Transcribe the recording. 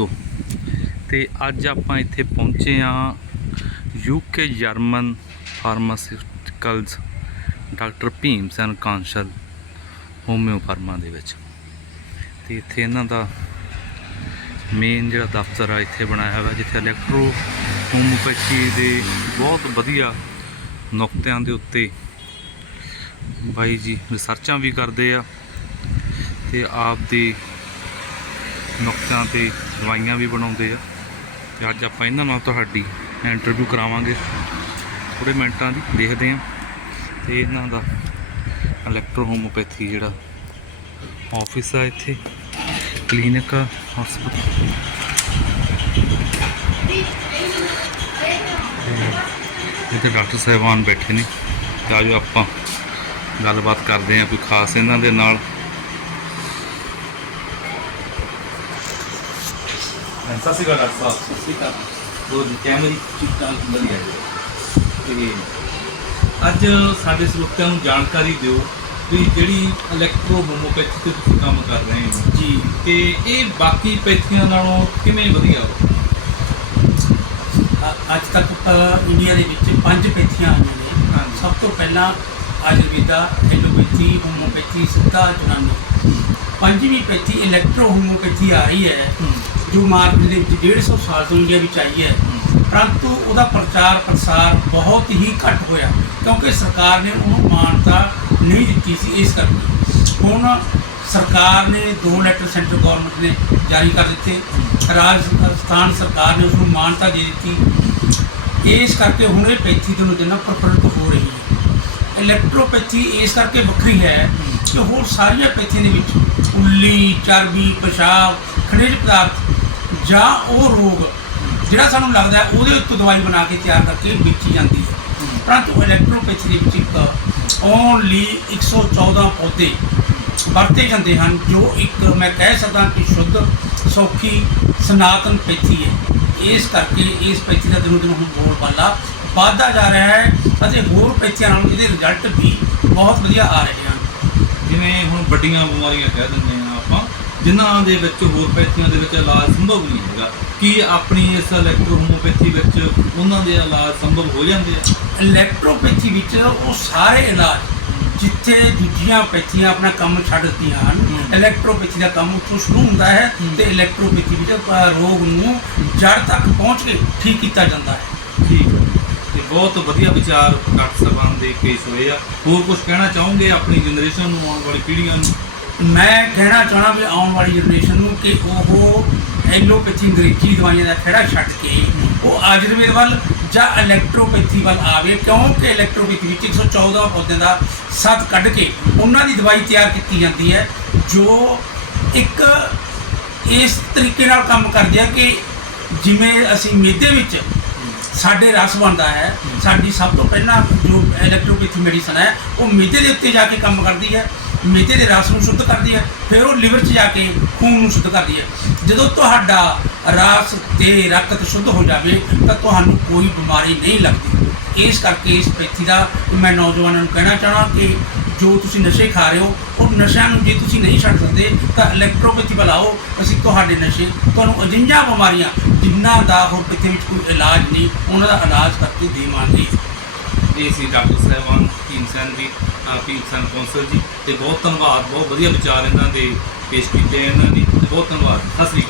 ਦੋਸਤੋ ਤੇ ਅੱਜ ਆਪਾਂ ਇੱਥੇ ਪਹੁੰਚੇ ਆ UK German pharmaceuticals doctor Bhim Sain Kansal homeo pharma ਦੇ ਵਿੱਚ। ਤੇ ਇੱਥੇ ਇਹਨਾਂ ਦਾ ਮੇਨ ਜਿਹੜਾ ਦਫ਼ਤਰ ਆ, ਇੱਥੇ ਬਣਾਇਆ ਹੋਇਆ, ਜਿੱਥੇ ਇਲੈਕਟ੍ਰੋ ਹੋਮੋਪੈਥੀ ਦੇ ਬਹੁਤ ਵਧੀਆ ਨੁਕਤਿਆਂ ਦੇ ਉੱਤੇ ਬਾਈ ਜੀ ਰਿਸਰਚਾਂ ਵੀ ਕਰਦੇ ਆ ਤੇ ਆਪ ਦੇ ਨੁਕਤਿਆਂ ਤੇ ਦਵਾਈਆਂ ਵੀ ਬਣਾਉਂਦੇ ਆ। ਤੇ ਅੱਜ ਆਪਾਂ ਇਹਨਾਂ ਨਾਲ ਤੁਹਾਡੀ ਇੰਟਰਵਿਊ ਕਰਾਵਾਂਗੇ। ਥੋੜੇ ਮਿੰਟਾਂ ਦੀ ਦੇਖਦੇ ਆ ਤੇ ਇਹਨਾਂ ਦਾ ਇਲੈਕਟ੍ਰੋ ਹੋਮੋਪੈਥੀ ਜਿਹੜਾ ਆਫਿਸ ਆ ਇੱਥੇ ਕਲੀਨਿਕ ਆ ਹਸਪਤਾਲ ਇੱਥੇ ਡਾਕਟਰ ਸਾਹਿਬਾਨ ਬੈਠੇ ਨੇ। ਤਾਂ ਜੋ ਆਪਾਂ, ਗੱਲਬਾਤ ਕਰਦੇ ਆ ਕੋਈ ਖਾਸ ਇਹਨਾਂ ਦੇ ਨਾਲ। ਸਤਿ ਸ਼੍ਰੀ ਅਕਾਲ ਡਾਕਟਰ ਸਾਹਿਬ। ਸਤਿ ਸ਼੍ਰੀ ਅਕਾਲ। ਹੋਰ ਜੀ ਕੈਮਰੀ ਠੀਕ ਠਾਕ ਵਧੀਆ ਜੀ। ਤੇ ਅੱਜ ਸਾਡੇ ਸਰੋਤਿਆਂ ਨੂੰ ਜਾਣਕਾਰੀ ਦਿਓ ਵੀ ਜਿਹੜੀ ਇਲੈਕਟ੍ਰੋ ਹੋਮੋਪੈਥੀ ਤੇ ਤੁਸੀਂ ਕੰਮ ਕਰ ਰਹੇ ਹੋ। ਜੀ। ਤੇ ਇਹ ਬਾਕੀ ਪੈਥੀਆਂ ਨਾਲੋਂ ਕਿਵੇਂ ਵਧੀਆ? ਅ- ਅੱਜ ਤੱਕ ਇੰਡੀਆ ਦੇ ਵਿੱਚ ਪੰਜ ਪੈਥੀਆਂ ਆਈਆਂ ਨੇ। ਸਭ ਤੋਂ ਪਹਿਲਾਂ ਆਯੁਰਵੇਦਾ ਐਲੋਪੈਥੀ ਹੋਮੋਪੈਥੀ ਸਿੱਧਾ ਯੂਨਾਨੀ ਪੰਜਵੀਂ ਪੈਥੀ ਇਲੈਕਟ੍ਰੋ ਹੋਮੋਪੈਥੀ ਆ ਰਹੀ ਹੈ। ਜੋ ਮਾਰਕੀਟ ਦੇ ਵਿੱਚ 150 ਸਾਲ ਤੋਂ ਇੰਡੀਆ ਵਿੱਚ ਆਈ ਹੈ, ਪਰੰਤੂ ਉਹਦਾ ਪ੍ਰਚਾਰ ਪ੍ਰਸਾਰ ਬਹੁਤ ਹੀ ਘੱਟ ਹੋਇਆ ਕਿਉਂਕਿ ਸਰਕਾਰ ਨੇ ਉਹਨੂੰ ਮਾਨਤਾ ਨਹੀਂ ਦਿੱਤੀ ਸੀ ਇਸ ਕਰਕੇ। ਹੁਣ ਸਰਕਾਰ ਨੇ ਦੋ ਲੈਟਰ ਸੈਂਟਰ ਗਵਰਨਮੈਂਟ ਨੇ ਜਾਰੀ ਕਰ ਦਿੱਤੇ, ਰਾਜਸਥਾਨ ਸਰਕਾਰ ਨੇ ਉਸ ਨੂੰ ਮਾਨਤਾ ਦੇ ਦਿੱਤੀ। ਇਸ ਕਰਕੇ ਹੁਣ ਇਹ ਪੈਥੀ ਦਿਨੋਂ ਦਿਨ ਪ੍ਰਫੁੱਲਤ ਹੋ ਰਹੀ ਹੈ। ਇਲੈਕਟ੍ਰੋਪੈਥੀ ਇਸ ਕਰਕੇ ਵੱਖਰੀ ਹੈ ਕਿ ਹੋਰ ਸਾਰੀਆਂ ਪੈਥੀਆਂ ਦੇ ਵਿੱਚ ਉੱਲੀ, ਚਰਬੀ, ਪਿਸ਼ਾਬ, ਖਣਿਜ ਪਦਾਰਥ ਜਾਂ ਉਹ ਰੋਗ ਜਿਹੜਾ ਸਾਨੂੰ ਲੱਗਦਾ ਹੈ, ਉਹਦੇ ਉੱਤੇ ਦਵਾਈ ਬਣਾ ਕੇ ਤਿਆਰ ਕਰਕੇ ਵੇਚੀ ਜਾਂਦੀ ਹੈ। ਪਰੰਤੂ ਇਲੈਕਟ੍ਰੋਪੈਥੀ ਦੇ ਵਿੱਚ ਇੱਕ ਓਨਲੀ 114 ਪੌਦੇ ਵਰਤੇ ਜਾਂਦੇ ਹਨ, ਜੋ ਇੱਕ ਮੈਂ ਕਹਿ ਸਕਦਾ ਕਿ ਸ਼ੁੱਧ, ਸੌਖੀ, ਸਨਾਤਨ ਪੈਥੀ ਹੈ। ਇਸ ਕਰਕੇ ਇਸ ਪੈਥੀ ਦਾ ਦਿਨੋਂ ਦਿਨ ਹੁਣ ਬੋਲ ਬਾਲਾ ਵੱਧਦਾ ਜਾ ਰਿਹਾ ਹੈ ਅਤੇ ਹੋਰ ਪੈਥੀਆਂ ਨਾਲ ਇਹਦੇ ਰਿਜ਼ਲਟ ਵੀ ਬਹੁਤ ਵਧੀਆ ਆ ਰਹੇ ਹਨ। ਜਿਵੇਂ ਹੁਣ ਵੱਡੀਆਂ ਬਿਮਾਰੀਆਂ ਕਹਿ ਦਿੰਦੇ ਜਿਨ੍ਹਾਂ ਦੇ ਵਿੱਚ ਹੋਰ ਪੈਥੀਆਂ ਦੇ ਵਿੱਚ ਇਲਾਜ ਸੰਭਵ ਨਹੀਂ ਹੈਗਾ। ਕੀ ਆਪਣੀ ਇਸ ਇਲੈਕਟ੍ਰੋ ਹੋਮੋਪੈਥੀ ਵਿੱਚ ਉਹਨਾਂ ਦੇ ਇਲਾਜ ਸੰਭਵ ਹੋ ਜਾਂਦੇ ਆ? ਇਲੈਕਟ੍ਰੋਪੈਥੀ ਵਿੱਚ ਉਹ ਸਾਰੇ ਇਲਾਜ ਜਿੱਥੇ ਦੂਜੀਆਂ ਪੈਥੀਆਂ ਆਪਣਾ ਕੰਮ ਛੱਡ ਦਿੱਤੀਆਂ ਹਨ। ਇਲੈਕਟ੍ਰੋਪੈਥੀ ਦਾ ਕੰਮ ਉੱਥੋਂ ਸ਼ੁਰੂ ਹੁੰਦਾ ਹੈ। ਤੇ ਇਲੈਕਟ੍ਰੋਪੈਥੀ ਵਿੱਚ ਰੋਗ ਨੂੰ ਜੜ ਤੱਕ ਪਹੁੰਚ ਕੇ ਠੀਕ ਕੀਤਾ ਜਾਂਦਾ ਹੈ। ਠੀਕ ਹੈ। ਤੇ ਬਹੁਤ ਵਧੀਆ ਵਿਚਾਰ ਡਾਕਟਰ ਸਾਹਿਬਾਨ ਦੇ ਪੇਸ਼ ਹੋਏ ਆ। ਹੋਰ ਕੁਝ ਕਹਿਣਾ ਚਾਹੋਗੇ ਆਪਣੀ ਜਨਰੇਸ਼ਨ ਨੂੰ ਆਉਣ ਵਾਲੀ ਪੀੜ੍ਹੀਆਂ ਨੂੰ? ਮੈਂ ਕਹਿਣਾ ਚਾਹਣਾ ਵੀ ਆਉਣ ਵਾਲੀ ਜਨਰੇਸ਼ਨ ਨੂੰ ਕਿ ਉਹ ਐਲੋਪੈਥੀ ਅੰਗਰੇਜ਼ੀ ਦਵਾਈਆਂ ਦਾ ਖੜਾ ਛੱਡ ਕੇ ਉਹ ਆਯੁਰਵੇਦ ਵੱਲ ਜਾਂ ਇਲੈਕਟ੍ਰੋਪੈਥੀ ਵੱਲ ਆਵੇ, ਕਿਉਂਕਿ ਇਲੈਕਟ੍ਰੋਪੈਥੀ ਵਿੱਚ 114 ਪੌਦਿਆਂ ਦਾ ਸੱਤ ਕੱਢ ਕੇ ਉਹਨਾਂ ਦੀ ਦਵਾਈ ਤਿਆਰ ਕੀਤੀ ਜਾਂਦੀ ਹੈ, ਜੋ ਇੱਕ ਇਸ ਤਰੀਕੇ ਨਾਲ ਕੰਮ ਕਰਦੀ ਹੈ ਕਿ ਜਿਵੇਂ ਅਸੀਂ ਮੇਦੇ ਵਿੱਚ ਸਾਡੇ ਰਸ ਬਣਦਾ ਹੈ, ਸਾਡੀ ਸਭ ਤੋਂ ਪਹਿਲਾਂ ਜੋ ਇਲੈਕਟ੍ਰੋਪੈਥੀ ਮੈਡੀਸਨ ਹੈ, ਉਹ ਮੇਦੇ ਦੇ ਉੱਤੇ ਜਾ ਕੇ ਕੰਮ ਕਰਦੀ ਹੈ। ਮੇਦੇ ਦੇ ਰਸ ਨੂੰ ਸ਼ੁੱਧ ਕਰਦੀ ਹੈ, ਫਿਰ ਉਹ ਲਿਵਰ 'ਚ ਜਾ ਕੇ ਖੂਨ ਨੂੰ ਸ਼ੁੱਧ ਕਰਦੀ ਹੈ। ਜਦੋਂ ਤੁਹਾਡਾ ਰਸ ਤੇ ਰਕਤ ਸ਼ੁੱਧ ਹੋ ਜਾਵੇ, ਤਾਂ ਤੁਹਾਨੂੰ ਕੋਈ ਬਿਮਾਰੀ ਨਹੀਂ ਲੱਗਦੀ। ਇਸ ਕਰਕੇ ਇਸ ਪੈਥੀ ਦਾ ਮੈਂ ਨੌਜਵਾਨਾਂ ਨੂੰ ਕਹਿਣਾ ਚਾਹਣਾ ਕਿ ਜੋ ਤੁਸੀਂ ਨਸ਼ੇ ਖਾ ਰਹੇ ਹੋ, ਉਹ ਨਸ਼ਿਆਂ ਨੂੰ ਜੇ ਤੁਸੀਂ ਨਹੀਂ ਛੱਡ ਸਕਦੇ, ਤਾਂ ਇਲੈਕਟ੍ਰੋਪੈਥੀ ਵੱਲ ਆਓ ਅਸੀਂ ਤੁਹਾਡੇ ਨਸ਼ੇ, ਤੁਹਾਨੂੰ ਅਜਿਹੀਆਂ ਬਿਮਾਰੀਆਂ ਜਿਨ੍ਹਾਂ ਦਾ ਹੋਰ ਕਿਤੇ ਵਿੱਚ ਕੋਈ ਇਲਾਜ ਨਹੀਂ, ਉਹਨਾਂ ਦਾ ਇਲਾਜ ਕਰਕੇ ਦੇਵਾਂਗੇ ਇਹ ਸੀ ਡਾਕਟਰ ਸਾਹਿਬਾਨ ਭੀਮ ਜੀ ਅ, ਭੀਮ ਕੌਂਸਲ ਜੀ। ਤੇ ਬਹੁਤ ਧੰਨਵਾਦ ਬਹੁਤ ਵਧੀਆ ਵਿਚਾਰ ਇਹਨਾਂ ਦੇ ਪੇਸ਼ ਕੀਤੇ ਇਹਨਾਂ ਨੇ ਬਹੁਤ ਧੰਨਵਾਦ। ਸਤਿ ਸ੍ਰੀ ਅਕਾਲ।